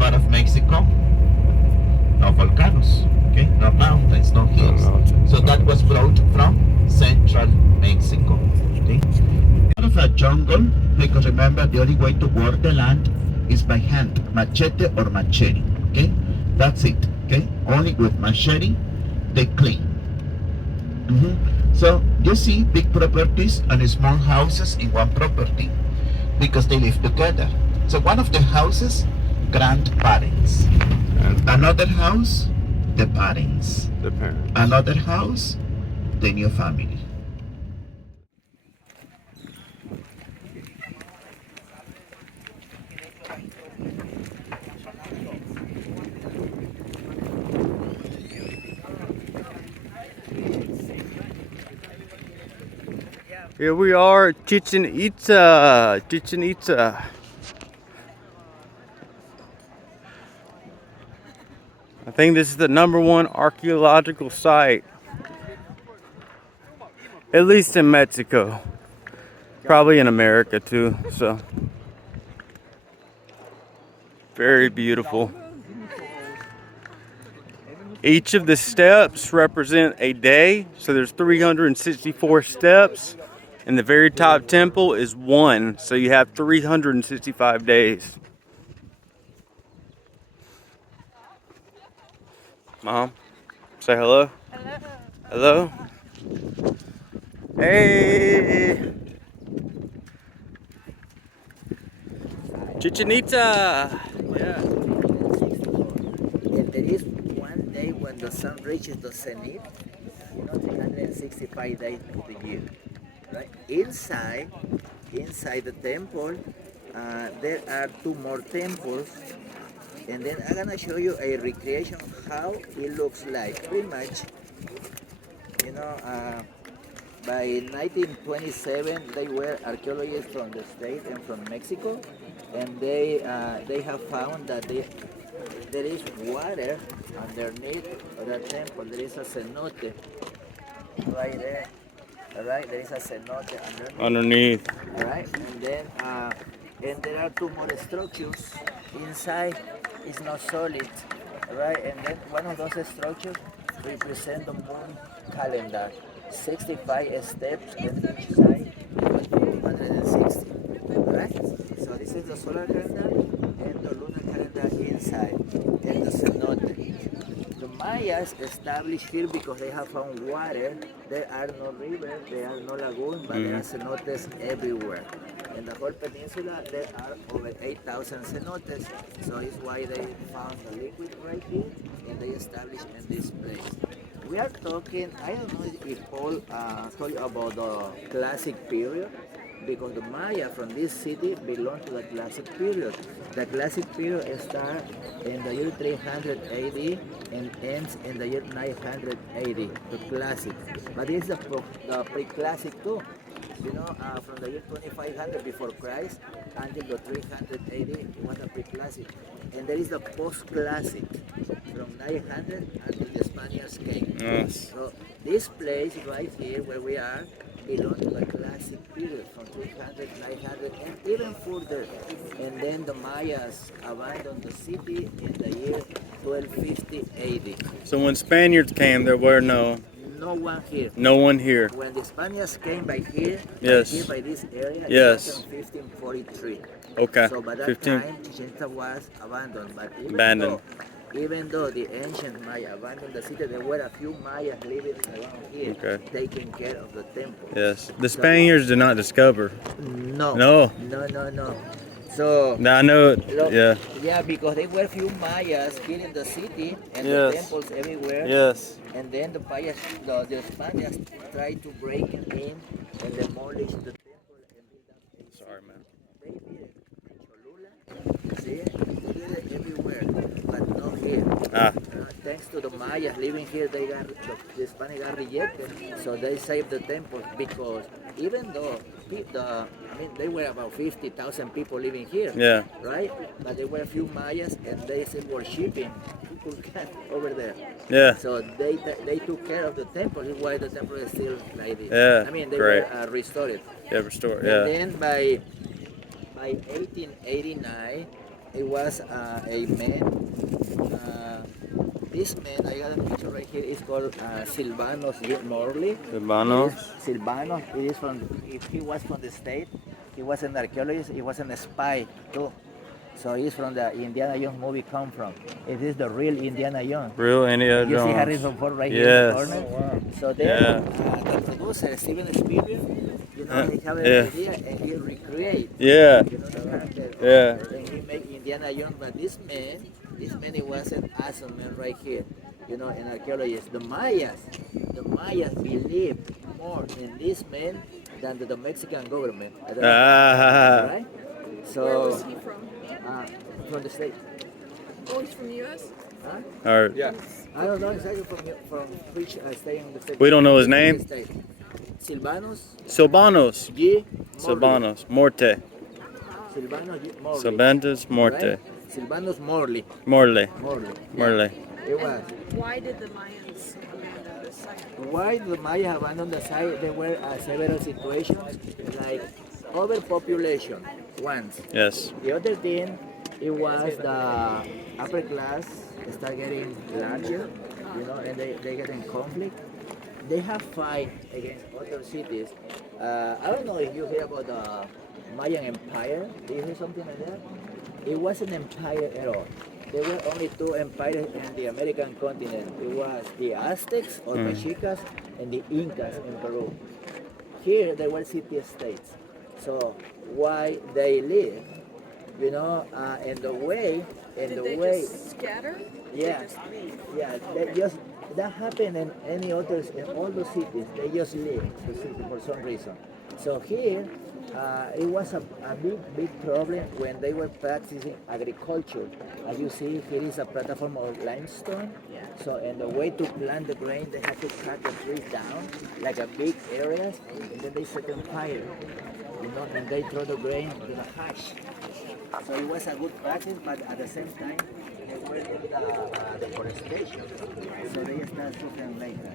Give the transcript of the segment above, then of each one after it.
part of Mexico, no volcanoes, okay, no mountains, no hills. So that was brought from central Mexico. Okay, out of a jungle, because remember the only way to work the land is by hand, machete or machete. Okay, that's it. Okay, only with machete they clean. So you see big properties and small houses in one property because they live together. So one of the houses, grandparents. Another house, the parents. The parents. Another house, the new family. Here we are at Chichen Itza. Chichen Itza. I think this is the #1 archaeological site. At least in Mexico. Probably in America too. So very beautiful. Each of the steps represent a day. So there's 364 steps. And the very top temple is 1, so you have 365 days. Mom, say hello. Hello. Hello. Hey. Chichen Itza. Yeah. And there is one day when the sun reaches the zenith, 365 days of the year. Right? Inside the temple, there are 2 more temples, and then I'm gonna show you a recreation of how it looks like. Pretty much, by 1927, they were archaeologists from the state and from Mexico, and they have found that there is water underneath the temple. There is a cenote right there. All right, there is a cenote underneath. All right, and then and there are 2 more structures inside. It's not solid. All right, and then one of those structures represent the moon calendar. 65 steps on each side, 260. All right, so this is the solar calendar and the lunar calendar inside, and the cenote. The Mayas established here because they have found water. There are no rivers, there are no lagoons, but there are cenotes everywhere. In the whole peninsula, there are over 8,000 cenotes. So it's why they found the liquid right here, and they established in this place. We are talking, I don't know if Paul told you about the classic period, because the Maya from this city belong to the classic period. The classic period starts in the year 300 AD and ends in the year 900 AD, the classic. But it's the pre-classic too. From the year 2500 before Christ until the 300 AD, it was the pre-classic. And there is the post-classic from 900 until the Spaniards came. Yes. So this place right here where we are belong to the classic period from 300, 900, and even further. And then the Mayas abandoned the city in the year 1250 AD. So when Spaniards came, there were no one here. No one here. When the Spaniards came by here, Yes. by this area, Yes. it was in 1543. Okay. So by that 15. time, Chichen Itza was abandoned. But Abandoned. Even though the ancient Maya abandoned the city, there were a few Mayas living around here, Okay. taking care of the temple. Yes. The Spaniards did not discover. No. No. No. So Now I know it. Yeah. Yeah, because there were few Mayas here in the city and Yes. the temples everywhere. Yes. And then the Spaniards tried to break in and demolish the temple and build up a Sorry, man. They did it in Cholula. See, they did it everywhere, but not here. Thanks to the Mayas living here, the Spanish got rejected, so they saved the temple because even though there were about 50,000 people living here, Yeah. right? But there were a few Mayas, and they still worshiping Kukulcán over there. Yeah. So they took care of the temple. That's why the temple is still like this. Yeah, They great. were restored. Yeah, restore. And Yeah. then by 1889, it was a man. This man, I got a picture right here, is called Silvanos Morley. Silvanos. Silvanos, it is from, if he was from the state, he was an archaeologist, he was a spy too. So he's from the Indiana Jones movie come from. It is the real Indiana Jones. Real Indiana Jones. You see Harrison Ford right here in the corner? Wow. So there, the producer, Steven Spielberg, you know, he have an idea and he recreate, Yeah. you know, the character. Yeah. And he make Indiana Jones, but this man, he was an awesome man right here, you know, an archaeologist. The Mayas believed more in this man than the Mexican government. Right? So, Where was he from? from the state. Oh, he's from the U.S.? Huh? All right. Yeah. I don't know exactly from which state in the state. We don't know his name? State. Silvanos Silvanos. G. Morley. Silvanos. Morte. Silvanos G. Morley. Silvantes Morte. Right? Silvanos Morley. Morley. Morley. Morley. It was. Why did the Mayans abandon the site? Why the Maya abandoned the site? There were several situations like overpopulation once. Yes. The other thing, it was the upper class start getting larger, you know, and they get in conflict. They have fight against other cities. I don't know if you hear about the Mayan Empire. Do you hear something like that? It wasn't an empire at all. There were only two empires in the American continent. It was the Aztecs or Mexicas and the Incas in Peru. Here there were city-states. So why they live, you know, and the way, Did they just scatter? yeah, They just leave? yeah, that happened in any others in all the cities. They just leave the city for some reason. So here, it was a big problem when they were practicing agriculture. As you see, here is a platform of limestone. Yeah. So, and the way to plant the grain, they had to cut the trees down, like a big areas, and then they set them fire, you know, and they throw the grain to the hash. So it was a good practice, but at the same time, they were in the deforestation. So they start suffering later.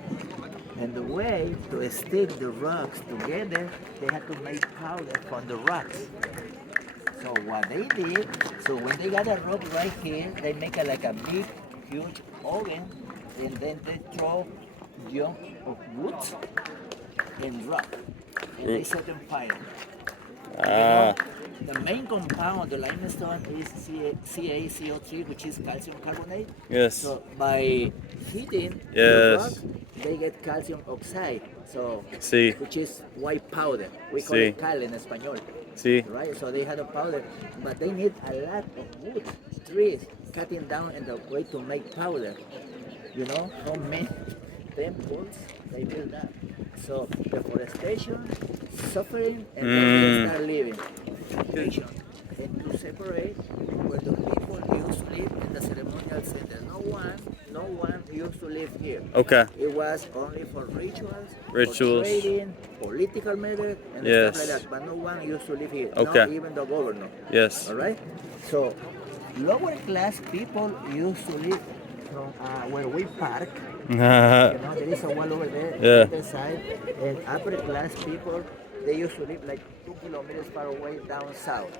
And the way to stick the rocks together, they had to make powder from the rocks. So what they did, so when they got a rock right here, they make it like a big, huge oven, and then they throw young of woods and rock, and they set them fire. The main compound, the limestone, is CaCO3, which is calcium carbonate. Yes. So by heating the Yes. rock, they get calcium oxide. So See. which is white powder. We call Sí. it cal in español. See. Right? So they had a powder, but they need a lot of wood, trees, cutting down in the way to make powder. You know how many temples they build up. So deforestation, suffering, and then they start living. Occupation. And to separate where the people used to live in the ceremonial center. No one used to live here. Okay. It was only for rituals, Rituals. for trading, political matters, and Yes. stuff like that. But no one used to live here. Okay. Not even the governor. Yes. All right. So lower class people used to live from where we park. You know, there is a wall over there, Yeah. on the side, and upper class people, they used to live like 2 kilometers far away down south.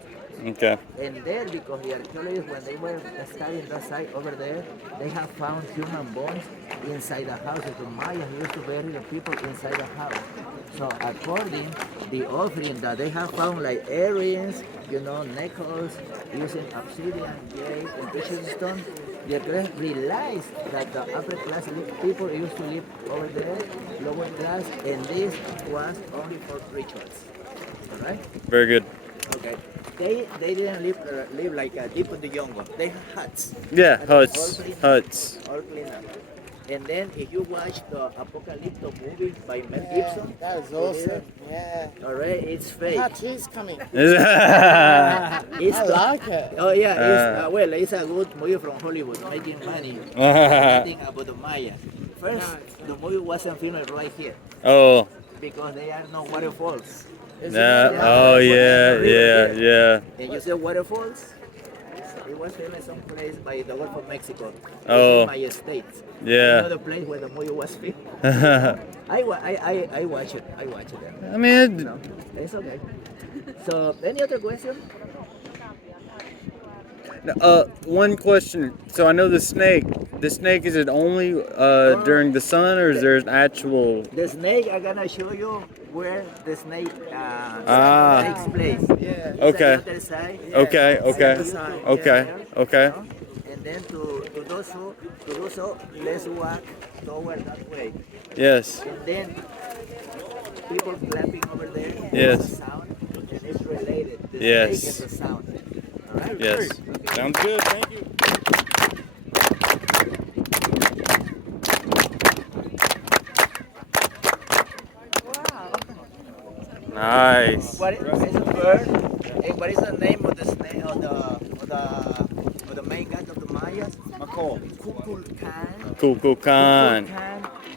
Okay. And there, because the archaeologists, when they were studying that site over there, they have found human bones inside the houses. The Mayans used to bury the people inside the house. So according the offering that they have found, like earrings, you know, necklaces, using obsidian, jade, and precious stone, the archaeologists realized that the upper class people used to live over there, lower class, and this was only for rituals. All right? Very good. Okay. They didn't live like deep in the jungle. They had huts. Yeah. And Huts. all clean up. Huts. All clean up. And then if you watch the Apocalypto movie by Mel Gibson, That was awesome. Yeah. all right, it's fake. Ah, cheese coming. It's I like it. Oh yeah, well, it's a good movie from Hollywood, making money. Think about the Maya. First, the movie wasn't filmed right here Oh. because there are no waterfalls. Yeah. Oh yeah. Yeah. Yeah. And you see waterfalls? It was filmed someplace by the Gulf of Mexico. Oh. Maya State. Yeah. Another place where the movie was filmed. I watch it. I watch it. I mean, No, it's okay. So, any other question? One question. So I know the snake. The snake, is it only during the sun, or is there an actual? The snake, I'm gonna show you where the snake Ah. takes place. Yeah. It's Okay. on the other side. Okay. Okay. You to Okay. there, Okay. you know? And then to do so, let's walk toward that way. Yes. And then people clapping over there. Yes. It's a sound, and it's related. The Yes. snake is the sound. All right. Yes. Sounds good. Thank you. Wow. Nice. What is a bird? Hey, what is the name of the snake of the main god of the Mayas? Kukulcán. Kukulcán.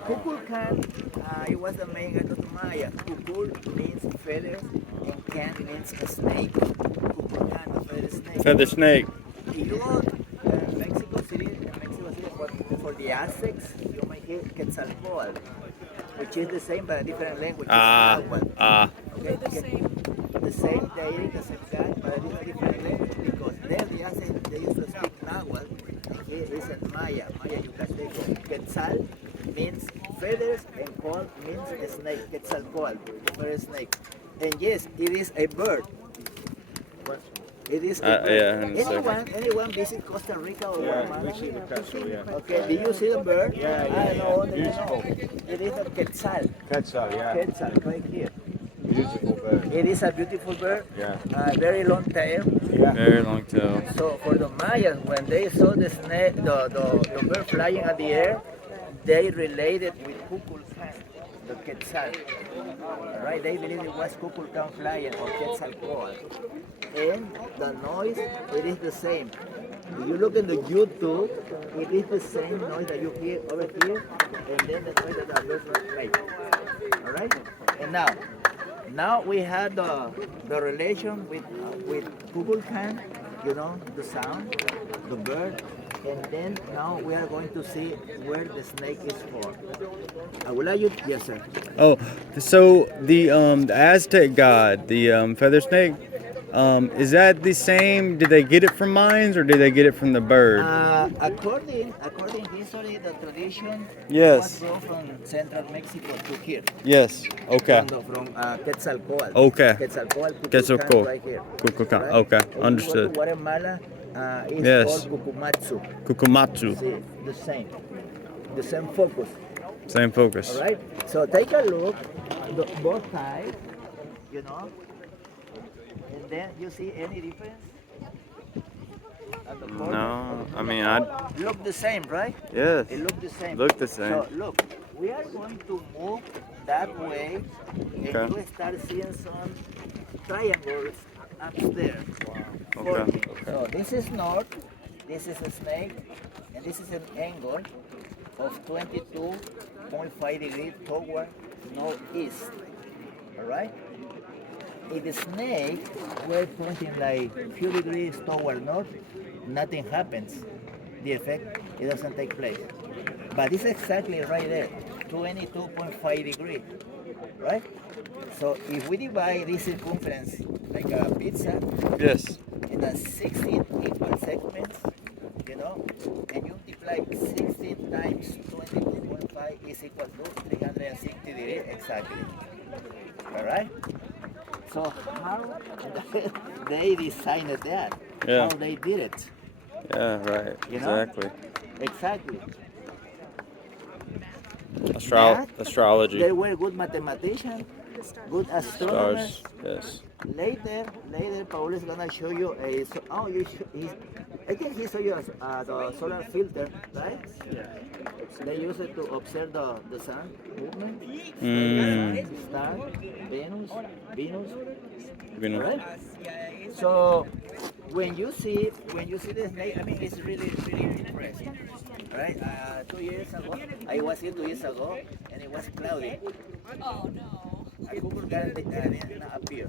Kukulcán, it was the main god of the Maya. Kukul means feathers and can means a snake. Kukulcán, the feather snake. Feather snake. If you go to Mexico City, for the Aztecs, you might hear Quetzalcoatl, which is the same but a different language. Ah. It's Nahuatl. Ah. Okay, The same. the same deity, the same god, but it is a different language because there the Aztecs, they used to speak Nahuatl, and here is in Maya, Yucatán. Quetzal means feathers and coal means a snake, Quetzalcoatl, feather snake. And yes, it is a bird. It is a bird. Yeah, in a second. Anyone visit Costa Rica or Guatemala? We see the castle, yeah. Okay, did you see the bird? Yeah, I know, yeah. you Beautiful. know. It is a Quetzal. Quetzal, yeah. Quetzal, right here. Beautiful bird. It is a beautiful bird, Yeah. very long tail. Yeah. Very long tail. So for the Mayans, when they saw the snake, the bird flying at the air, they related with Kukulcán, the Quetzal. Right? They believe it was Kukulcán flying or Quetzalcoatl. And the noise, it is the same. If you look in the YouTube, it is the same noise that you hear over here, and then the noise that the birds make. All right? And now we had the relation with Kukulcán, you know, the sound, the bird, and then now we are going to see where the snake is for. I will let you, yes sir. Oh, so the Aztec god, the feather snake, is that the same? Did they get it from mines or did they get it from the bird? According history, the tradition Yes. was brought from central Mexico to here. Yes. Okay. From Quetzalcoatl. Okay. Quetzalcoatl, Kukulcán, Quetzalcoatl. right here. Kukulcán. Right? Okay. If you go to Understood. Guatemala, it's Yes. called Cucumatzu. Kukumatsu. See, the same focus. Same focus. All right. So take a look, both sides, you know, and then you see any difference at the corner? No, I mean I. Look the same, right? Yes. It look the same. Look the same. So look, we are going to move that way, and Okay. you start seeing some triangles upstairs. Okay. So this is north, this is a snake, and this is an angle of 22.5 degrees toward northeast. All right. If the snake were pointing like a few degrees toward north, nothing happens. The effect, it doesn't take place. But it's exactly right there, 22.5 degrees, right? So if we divide this circumference like a pizza Yes. into 16 equal segments, you know, and you multiply 16 times 22.5 is equal to 360 degrees exactly. All right? So how they designed that? Yeah. How they did it? Yeah. Right. You know? Exactly. Exactly. That, Astrology. They were good mathematicians, good astronomers. Stars. Yes. Later, Paul is gonna show you a. I think he showed you the solar filter, right? Yeah. They use it to observe the sun movement, star, Venus, right? So when you see the snake, I mean, it's really impressive, right? 2 years ago, I was here 2 years ago, and it was cloudy. Oh no. A Kukulcán did not appear.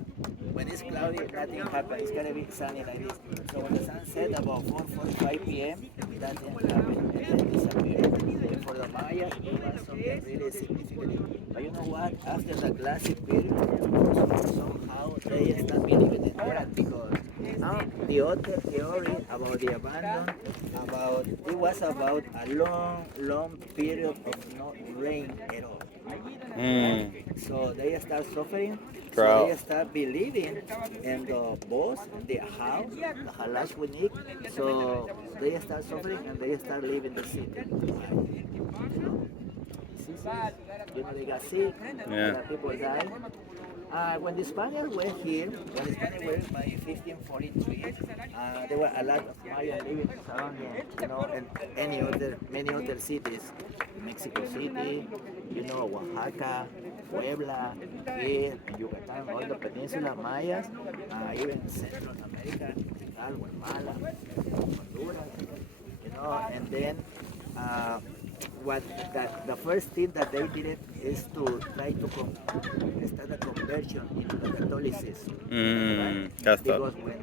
When it's cloudy, nothing happens. It's gonna be sunny like this. So when the sun set about 4:45 p.m., that didn't happen and then disappeared. And for the Mayas, it was something really significant. But you know what? After the classic period, somehow they stopped believing in that because The other theory about the abandon, it was about a long period of no rain at all. So they start suffering. So Drought. they start believing in the boss, the house, the halash we need. So they start suffering and they start leaving the city. They got sick, Yeah. people died. When the Spaniards were here, when the Spaniards were by 1543, there were a lot of Mayan living surrounding, and many other cities, Mexico City, Oaxaca, Puebla, here, Yucatán, all the Peninsula, Mayas, even Central America, Guatemala, Honduras, and then the first thing that they did is to try to start a conversion into the Catholicism. That's Because when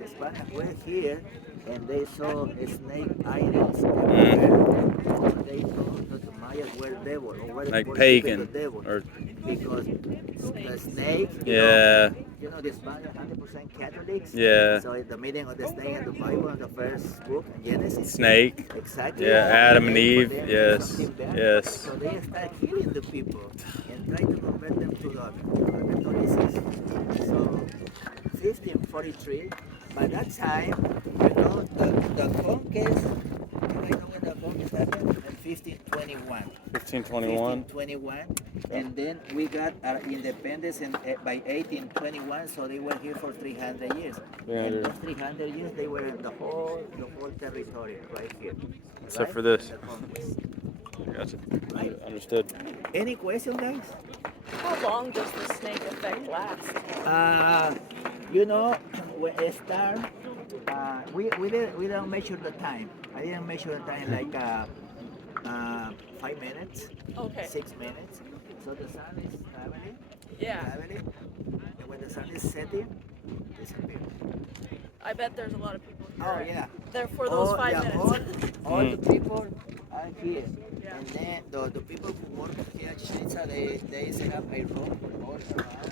the Spaniards were here and they saw snake idols everywhere, they thought that the Mayas were devil or were like worshiping pagan. the devil. Or Because the snake, yeah. The Spaniards 100% Catholics. Yeah. So the meaning of the snake in the Bible, in the first book, Genesis. Snake. Exactly. Yeah, Adam and For Eve. them, Yes. something bad. Yes. So they start killing the people and try to convert them to the Catholicism. So 1543, by that time, the conquest, I know when the conquest happened, in 1521. 1521. 1521, and then we got our independence by 1821, so they were here for 300 years. 300. And those 300 years, they were in the whole territory right here. Except right? for this. The conquest. Gotcha. Right. Understood. Any question, guys? How long does the snake effect last? When it starts, we don't measure the time. I didn't measure the time like 5 minutes, Okay. 6 minutes. So the sun is traveling, Yeah. and when the sun is setting, disappears. I bet there's a lot of people here. Oh yeah. There for those 5 minutes. All the people are here. Yeah. And then the people who work here at Chichen Itza, they set up a rope all around